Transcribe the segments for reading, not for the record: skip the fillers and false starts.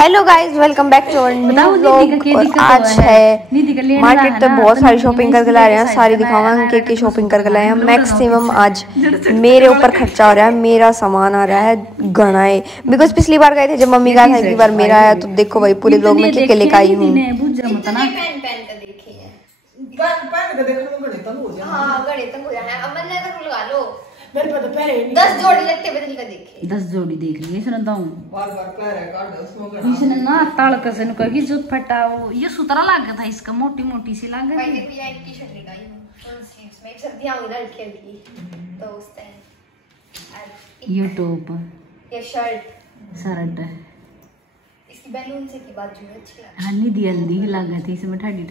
Hello guys, welcome back to our new vlog. आज है market तो बहुत सारी शॉपिंग करके ला रहे हैं, सारी दिखावांगे कि शॉपिंग करके लाए हैं। मैक्सिमम आज मेरे ऊपर खर्चा हो रहा है, मेरा सामान आ रहा है घना है। बिकॉज पिछली बार गए थे जब मम्मी का था, एक बार मेरा आया। तो देखो भाई पूरे ब्लॉग में क्या लेकर आई हूँ। मेरे पे तो पहले 10 जोड़ी लगते बदल कर देखे 10 जोड़ी देख लिए सुन दाऊं बार-बार पैर है काट दो उसमें इसने ना तालक से न कही जो फटा वो ये सुतरा लाग था इसका मोटी सी लाग भाई देखो ये एक टी-शर्ट लगाई हूं फुल स्लीव्स में सर्दियां हो ना खेलती तो उस टाइम ये टॉप ये शर्ट इसकी बैलून से की बाजू में अच्छी लग हल्दी दी हल्दी लाग थी इसमें ठंडी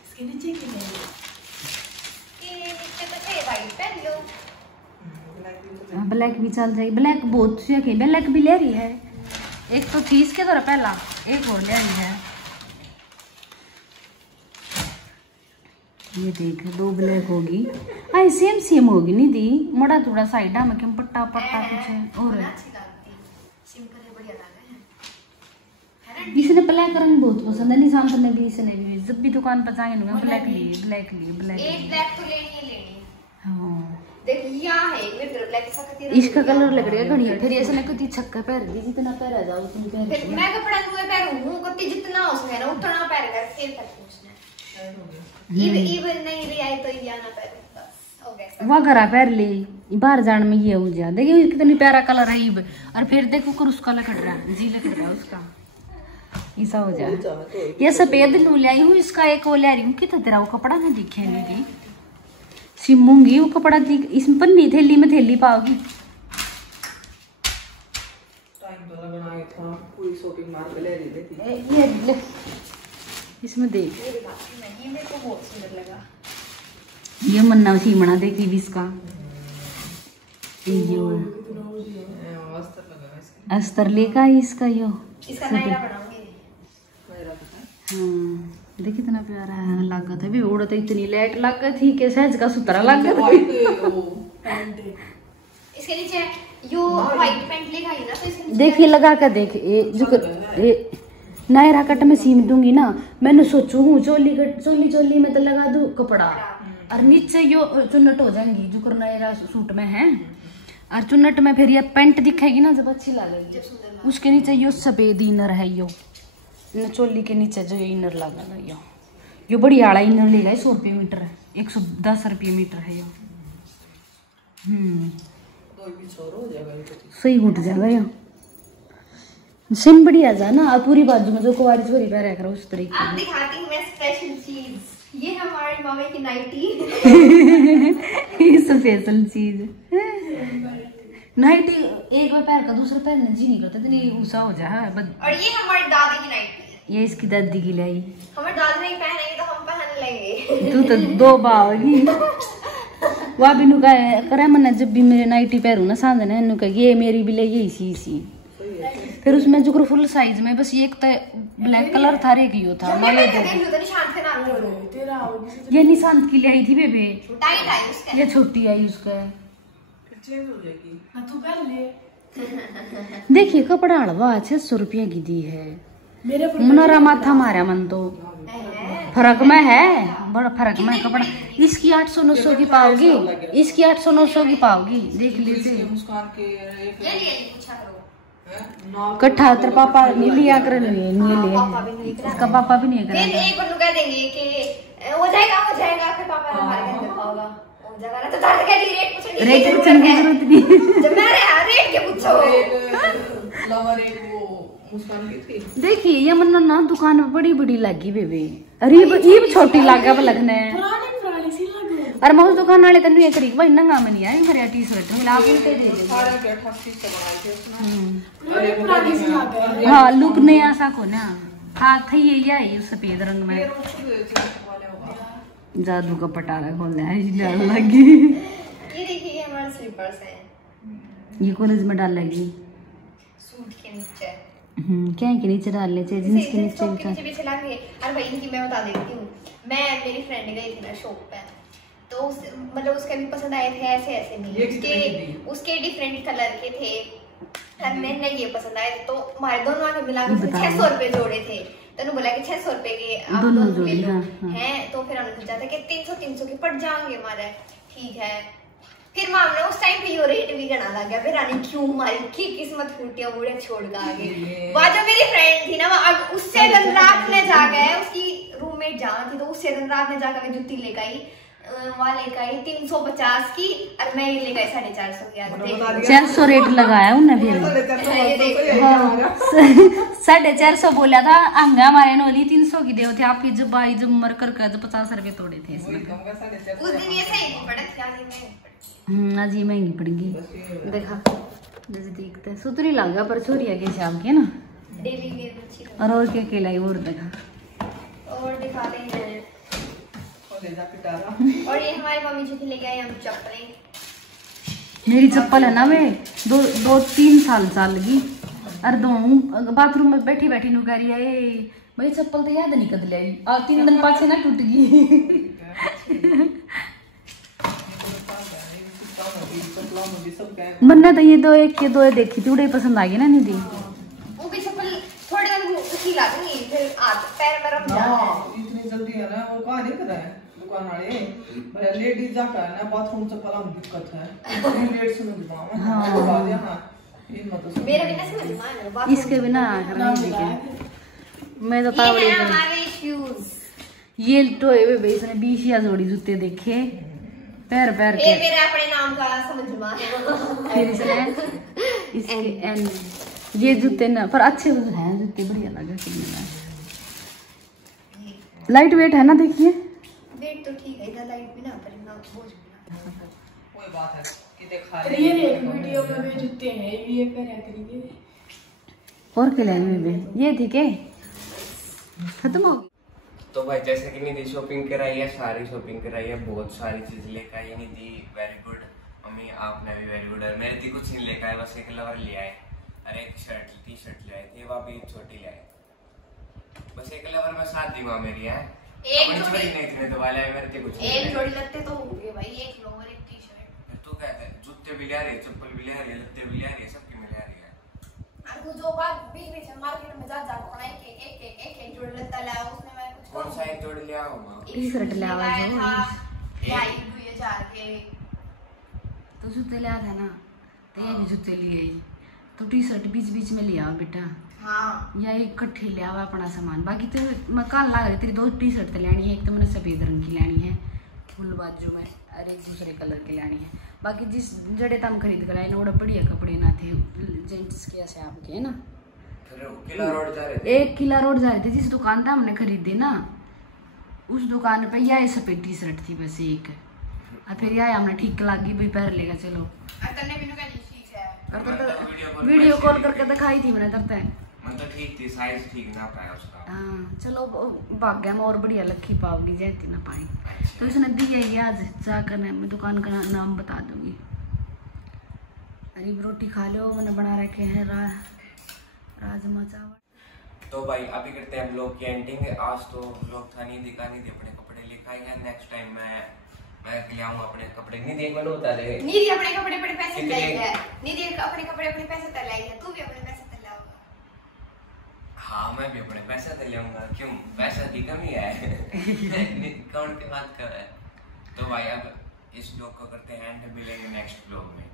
इसके नीचे की नहीं ब्लैक भी चल जाएगी। ब्लैक बहुत सी है, ब्लैक भी ले रही है। एक तो थी इसके तरह पहला, एक और ले रही है। ये देख 2 ब्लैक होगी। आई सेम होगी नहीं दी मड़ा थोड़ा साइडा में क्यों पट्टा कुछ और इसने ब्लैक रंग बहुत पसंद है। निशांत ने भी इसने भी जब भी दुकान पर जाएंगे ब्लैक एक ब्लैक तो लेनी है। हाँ देख यहाँ है मेरे तरफ ब्लैक सा खतीरा इसका कलर लग रहा है घड़िया फिर ऐसे ना कुछ छक्का पहन दी जितना पहना जाओ तुम पहन फिर मैं कपड़ा हुए पहनूं कति जितना उसमें ना उतना पहन कर फिर तक पूछना इवन नहीं भी आई तो ये ना पहन बस हो गया वो घरा पहन ले बाहर जाने में ये हो जा देखिए कितनी प्यारा कलर है ये। और फिर देखो कर उसका लग रहा है जी लग रहा है उसका ऐसा हो जाए। ये सफेद लू ले आई हूँ इसका एक वो ले रही हूँ कितना तेरा वो कपड़ा ना दिखे नहीं सिमूंगी वो कपड़ा इसमें पन्नी थैली में थैली पाओगी। टाइम तो लगना है था पूरी शॉपिंग मार के ले रही थी ये ले इसमें देख ये मेरे को बहुत सुंदर लगा। ये मन्ना सीमना देखी भी इसका अस्तर लेका इसका यो इसका नायरा बनाऊंगी। हाँ देख कितना प्यारा है लागत है भी उड़ते इतनी लाइट लागत थी के सहज का सुतरा लागत इसके नीचे यो व्हाइट पैंट लेगा ही ना तो इसके देखिए लगा कर देख ये जो नायरा कट में सीम दूंगी ना मैंने सोचू हूँ चोली में तो लगा दूं कपड़ा और नीचे यो चुन्नट हो जाएंगी जो कर नायरा सूट में है और चुन्नट में फिर ये पैंट दिखेगी ना जब अच्छी लगेगी। उसके नीचे यो सफेद इनर है यो चोली के नीचे जो इनर लगा यो बड़ी आड़ा इनर लेगा 100 रुपये मीटर है 110 रुपये मीटर है यो। सही उठ जाएगा यो सिम बढ़िया जा ना पूरी बाजू में जो कुंवारी छोरी पहरा करो उस तरीके अब दिखाती हूं मैं स्पेशल चीज। ये हमारी मम्मी की नाइटी स्पेशल चीज नाइटी एक बार पैर का दूसरा पैर जी नहीं करता इतनी ऊंचा हो जाए। और ये हमारी दादी की नाइटी है। ये इसकी दादी की लाई हमारी दादी नहीं पहनेगी तो हम पहन लेंगे। तू तो 2 बावगी वह भी नुका करे मना जब भी मेरे नाइटी पैरू ना सांझ ने नुका ये मेरी भी ले यही सी फिर उसमें जो फुल साइज में बस एक तो ब्लैक कलर था एक यो था ये निशांत की ले आई थी बेबे ये छोटी आई उसका देखिए कपड़ा हड़वा 600 रुपया की दी है। मनोरा माथा मारा मन तो फर्क में है बड़ा फर्क में कपड़ा। इसकी 800-900 की पाओगी इसकी 800-900 की पाओगी देख लीजिए। कट्ठा तेरे पापा नहीं लिया कर नहीं ले इसका पापा भी नहीं करेगा। एक बार कह देंगे कि हो जाएगा फिर पापा हमारे घर दिखाओगा जगह ना तो दादा के लिए रेट पूछने की जरूरत नहीं जब मेरे रेट के पूछो लवर एक वो मुस्कान की थी। देखिए ये मन ना दुकान में बड़ी लगी बेबे अरे ये भी छोटी लागा पे लगने पुरानी सी लगे। अरे मैं उस दुकान वाले तन्नू ये करी भाई नंगा में नहीं आई मेरे टी-शर्ट मिला के दे दे सारा के 88 से बनाई थी उसने अरे पुरानी सी लगे। हां लुक नया सा को ना हां थई ये आई सफेद रंग में जादू का पटारा खोल है डाल लगी। ये देखिए हमारे स्लीपर्स हैं ये कॉलेज में डाल लगी सूट के नीचे क्या के नीचे डाल ले चाहिए जींस के नीचे भी चला के। अरे भाई इनकी मैं बता देती हूँ मैं मेरी फ्रेंड गई थी ना शॉप पे तो मतलब उसके भी पसंद आए थे ऐसे नहीं उसके डिफरेंट कलर के थे मैंने ये पसंद आए तो हमारे दोनों के मिला के 600 रुपए जोड़े थे। तो बोला कि 600 रुपए के आप दोनों ले लो हैं। तो फिर उन्होंने सोचा था कि 300 के पड़ जाएंगे हमारे, ठीक है। फिर माम ने उस टाइम पे यो रेट भी गना लग गया। फिर रानी क्यों हमारी की किस्मत फूटिया बूढ़े छोड़ के आगे। वहाँ जो मेरी फ्रेंड थी ना, अब उससे दिन रात में जाके उसकी रूममेट जहाँ थी, तो उससे दिन रात में जाकर मैं जुत्ती लेकर आई, वहाँ लेकर आई 350 की, और मैं ये लेकर आई 450 की। 400 रेट लगाया उन्हें फिर 450 बोला था। अंगा हमारे नोली 300 की देव थे। आप जब आई जब मर कर 50 रुपए तोड़े थे इसमें। उस दिन ये सही नहीं पड़ा था, आज ये महंगी पड़ेगी। देखा जैसे देखते सुतरी लग गया पर छोरिया के शाम के ना डेली वेयर अच्छी। और के लाई और देखा और दिखा रहे हैं। और ये हमारी मम्मी जी के लेके आए हम चप्पलें। मेरी चप्पल है ना, मैं 2-3 साल लगी। और दो बाथरूम में बैठी बैठी नु कह रही है भाई चप्पल तो याद नहीं कद लाई। और 3 दिन पाछे ना टूट गई। मन्ना तो ये दो देखी थी, उड़े पसंद आ गई ना निधि। वो भी चप्पल थोड़े दिन उसी लागेंगी, फिर हाथ पैर में रम जाए। इतनी जल्दी है ना, वो कहाँ नहीं कर रहा है दुकान वाले। भले लेडीज जाकर है ना बाथरूम चप्पल हम दिक्कत है। लेट सुनो दिमाग हां ये मत मेरा भी ना समझ में आ रहा। इसके बिना लेकिन मैं तो तावड़ी हमारे शूज ये टोए वे इसने 20 या जोड़ी जूते देखे पैर के। ये मेरे अपने नाम का समझ में आया। फिर इसके एंड ये जूते ना पर अच्छे हैं जूते, बढ़िया लगे। लाइट वेट है ना, देखिए वेट तो ठीक है, इधर लाइट भी ना पर इतना बोझ भी ना। कोई बात है कि दिखा रही है। ये वीडियो में भी जूते हैं ये करा करिए। और के लाइन में ये ठीक है खत्म हो गई। तो भाई जैसे कि निधि शॉपिंग कराई है, सारी शॉपिंग कराई है, बहुत सारी चीज लेकर आई है निधि। वेरी गुड मम्मी, आपने भी वेरी गुड। मेरे थी कुछ नहीं लेकर आए, बस एक लवर ले आए और एक टी शर्ट ले आए थे, वहाँ भी छोटी ले आए। बस एक लवर में साथ दी वहाँ मेरी है। एक जोड़ी नहीं इतने तो वाले मेरे थे कुछ। एक जोड़ी लगते तो होंगे भाई, एक लोवर एक टी शर्ट। तू कहते हैं जूते भी ले रही है, चप्पल भी ले रही है, लत्ते भी ले रही है, सबकी मिल रही है। और जो बात बीच बीच में मार्केट में जा पड़ा एक जोड़ी लत्ता लाया, उसमें मैं कुछ कौन सा एक जोड़ी ले आऊंगा? टी शर्ट ले आवा जो ढाई हुए जाके तो जूते ले था ना, तो ये भी जूते लिए तो टी शर्ट बीच बीच में लिया बेटा। हाँ या एक इकट्ठे ले आवा अपना सामान। बाकी तो मैं कल लग रही तेरी 2 टी शर्ट तो लेनी है, एक तो मैंने सफेद रंग की लेनी है फुल बाजू में, और एक दूसरे कलर की लेनी है। बाकी जिस जड़े तम खरीद कर आए ना वो बढ़िया कपड़े ना थे जेंट्स के ऐसे आपके है ना। किला रोड जा रहे थे, 1 किला रोड जा रहे थे। जिस दुकान था हमने खरीदी ना उस दुकान पे यह सफेद टी शर्ट थी बस एक। और फिर यह हमने ठीक लगी भाई पहन लेगा चलो। वीडियो कॉल करके दिखाई थी मैंने तरते मतलब ठीक थी, साइज ठीक ना पाया उसका। हाँ चलो भाग गया मैं और बढ़िया लखी पाओगी जैती ना पाई। तो इसने दिया ही आज जाकर मैं दुकान का नाम बता दूंगी। अरे रोटी खा लो, मैंने बना रखे हैं राजमा चावल। तो भाई अभी करते हैं ब्लॉग की एंडिंग। आज तो ब्लॉग था नहीं दिखा, नहीं थे अपने कपड़े लेकर आए हैं। नेक्स्ट टाइम मैं ले आऊंगा अपने कपड़े। नहीं देख मैंने बता दे निधि अपने कपड़े अपने पैसे लाई है। निधि अपने कपड़े अपने पैसे तक लाई है, तू भी अपने पैसे तक लाओगा। हाँ मैं भी अपने पैसे तक लाऊंगा, क्यों पैसा की कमी है अकाउंट की बात कर रहा है। तो भाई अब इस ब्लॉग को करते हैं एंड, मिलेंगे नेक्स्ट ब्लॉग में।